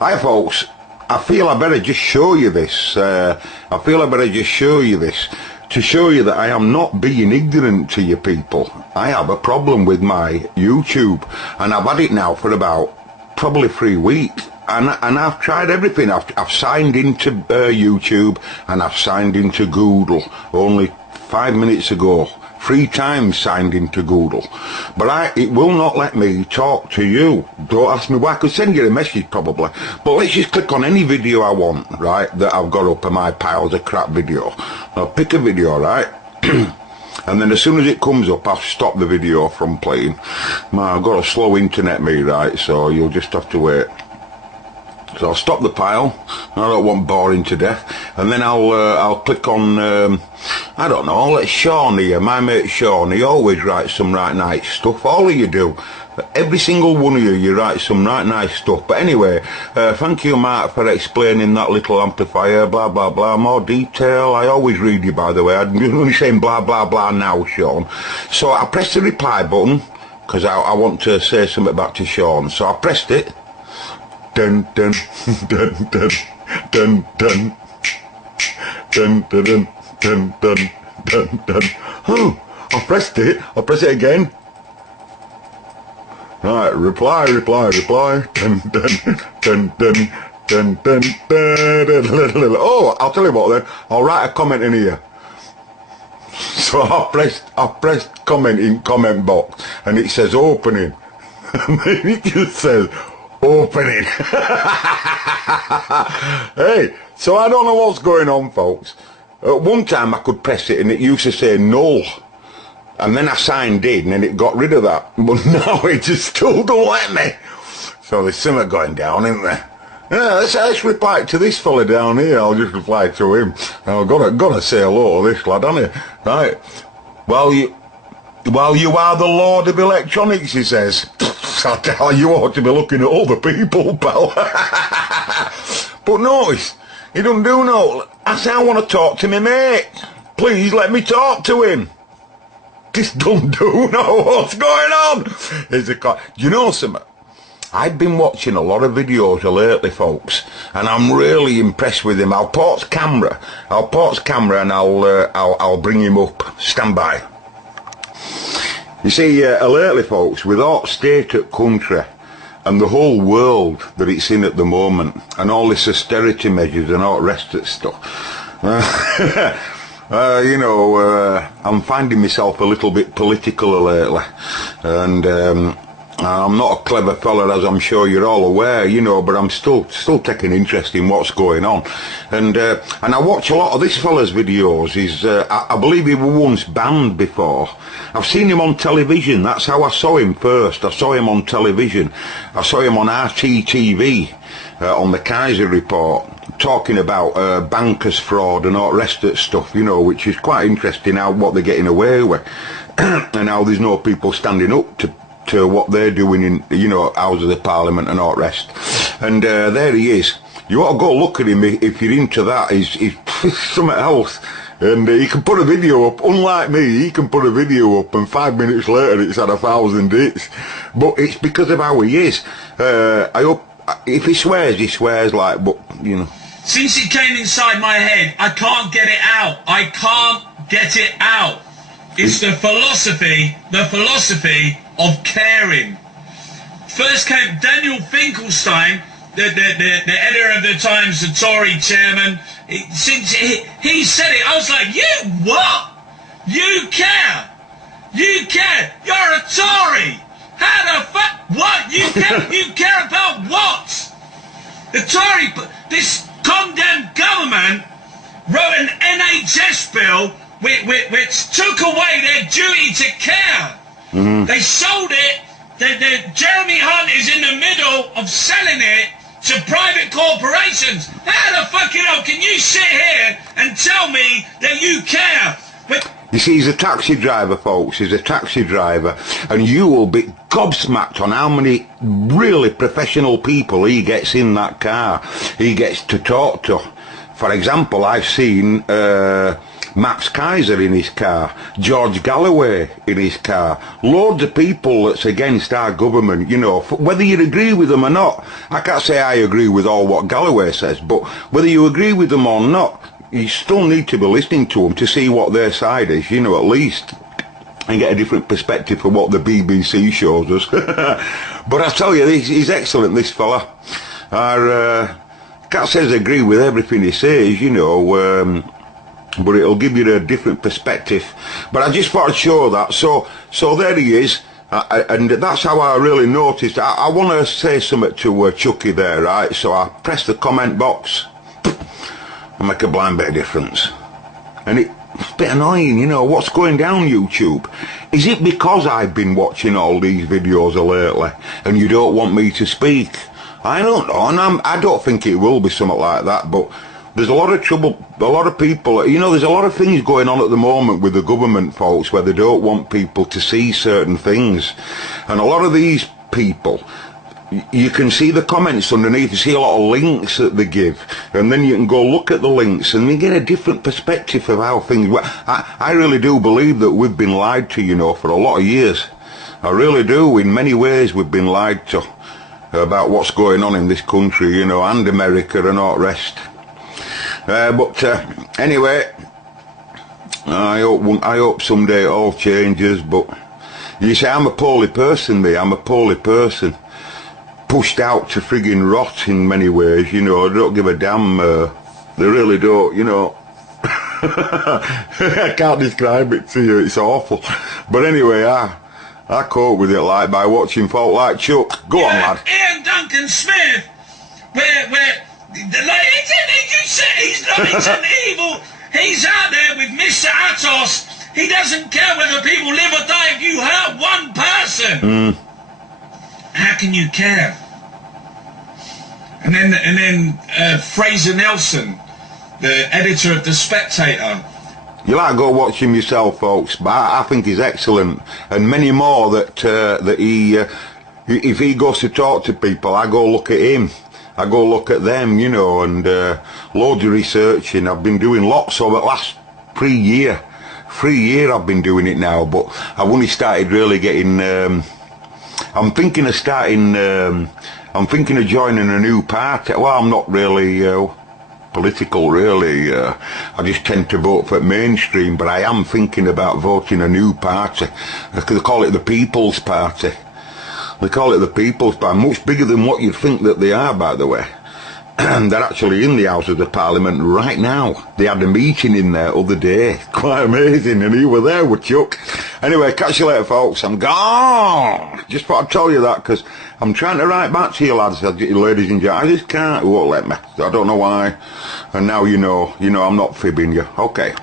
Hi folks, I feel I better just show you this. To show you that I am not being ignorant to you people. I have a problem with my YouTube, and I've had it now for about probably 3 weeks. And I've tried everything. I've signed into YouTube, and I've signed into Google only 5 minutes ago. 3 times signed into Google, but it will not let me talk to you. Don't ask me why. I could send you a message probably, but let's just click on any video I want, right, that I've got up in my piles of crap video. I'll pick a video, right, and then as soon as it comes up, I'll stop the video from playing. Man, I've got a slow internet, me, right, so you'll just have to wait. So I'll stop the pile. I don't want boring to death, and then I'll click on I don't know. Let's Sean here, my mate Sean. He always writes some right nice stuff. All of you do. Every single one of you write some right nice stuff. But anyway, thank you, Mark, for explaining that little amplifier. Blah blah blah. More detail. I always read you, by the way. I'm only saying blah blah blah now, Sean. So I pressed the reply button because I want to say something back to Sean. So I pressed it. Dun dun dun dun dun dun dun dun dun dun dun dun dun. Oh, I pressed it. I'll press it again. Right, reply. Dun dun dun dun dun dun dun. Oh, I'll tell you what then. I'll write a comment in here. So I pressed comment in comment box, and it says opening, and then it just says opening. Hey, so I don't know what's going on, folks. At one time I could press it and it used to say null, and then I signed in and it got rid of that, but now it just still don't let me. So there's something going down, isn't there? Yeah, let's reply to this fella down here. I'll just reply to him. I've gotta say hello to this lad, haven't I? Right. Well, you are the Lord of Electronics, he says. I tell you, ought to be looking at other people, pal. But notice, he don't do no. I say I want to talk to my mate. Please let me talk to him. Just don't do no. What's going on? Do you know something? I've been watching a lot of videos lately, folks, and I'm really impressed with him. I'll pause camera and I'll bring him up. Stand by. You see, lately, folks, with all state of country and the whole world that it's in at the moment, and all this austerity measures and all the rest of the stuff, I'm finding myself a little bit political lately, and I'm not a clever fella, as I'm sure you're all aware, you know, but I'm still taking interest in what's going on. And I watch a lot of this fella's videos. I believe he was once banned before. I've seen him on television. That's how I saw him first. I saw him on television. I saw him on RTTV, on the Kaiser Report, talking about bankers fraud and all the rest of that stuff, you know, which is quite interesting, how what they're getting away with and how there's no people standing up to what they're doing in, you know, Houses of Parliament and all the rest. And there he is. You ought to go look at him if you're into that. He's something else. And he can put a video up. Unlike me, he can put a video up and 5 minutes later it's had 1,000 hits. But it's because of how he is. I hope, if he swears like, but, you know. Since it came inside my head, I can't get it out. I can't get it out. It's the philosophy of caring. First came Daniel Finkelstein, the editor of the Times, the Tory chairman. Since he said it, I was like, you what? You care? You care? You're a Tory. How the fuck? What? You care? You care about what? The Tory, this condemned government wrote an NHS bill which took away their duty to care. Mm-hmm. They sold it. Jeremy Hunt is in the middle of selling it to private corporations. How the fucking hell can you sit here and tell me that you care? You see, he's a taxi driver, folks. He's a taxi driver, and you will be gobsmacked on how many really professional people he gets in that car. He gets to talk to For example, I've seen Max Kaiser in his car, George Galloway in his car, loads of people that's against our government, you know, whether you agree with them or not. I can't say I agree with all what Galloway says, but whether you agree with them or not, you still need to be listening to them to see what their side is, you know, at least, and get a different perspective for what the BBC shows us. But I tell you, he's excellent, this fella. I can't say I agree with everything he says, you know, but it'll give you a different perspective. But I just thought I'd show that. So there he is, and that's how I really noticed. I want to say something to Chucky there, right? So I press the comment box and make a blind bit of difference. And it's a bit annoying, you know, what's going down YouTube? Is it because I've been watching all these videos lately and you don't want me to speak? I don't know, and I don't think it will be something like that, but there's a lot of trouble, a lot of people, you know, there's a lot of things going on at the moment with the government, folks, where they don't want people to see certain things. And a lot of these people, you can see the comments underneath, you see a lot of links that they give, and then you can go look at the links and you get a different perspective of how things work. I really do believe that we've been lied to, you know, for a lot of years. I really do. In many ways we've been lied to about what's going on in this country, you know, and America and all the rest. But anyway, I hope someday it all changes. But you see, I'm a poorly person, me. I'm a poorly person, pushed out to frigging rot in many ways. You know, I don't give a damn. They really don't. You know, I can't describe it to you. It's awful. But anyway, I cope with it like by watching folk like Chuck. Go on, lad. Ian Duncan Smith, where. He's an evil. He's out there with Mr. Atos. He doesn't care whether people live or die. If you hurt one person, how can you care? And then Fraser Nelson, the editor of The Spectator. You like to go watch him yourself, folks. But I think he's excellent, and many more that he. If he goes to talk to people, I go look at him. I go look at them, you know, and loads of researching. I've been doing lots over the last 3 years. 3 years I've been doing it now, but I've only started really getting. I'm thinking of starting. I'm thinking of joining a new party. Well, I'm not really political, really. I just tend to vote for mainstream, but I am thinking about voting a new party. They call it the People's Party. They call it the People's Party, much bigger than what you'd think that they are, by the way. And they're actually in the House of the Parliament right now. They had a meeting in there other day. Quite amazing, and you were there with Chuck. Anyway, catch you later, folks. I'm gone. Just thought I'd tell you that, because I'm trying to write back to you, lads, ladies and gentlemen. I just can't. It won't let me. I don't know why. And now you know I'm not fibbing you. Okay.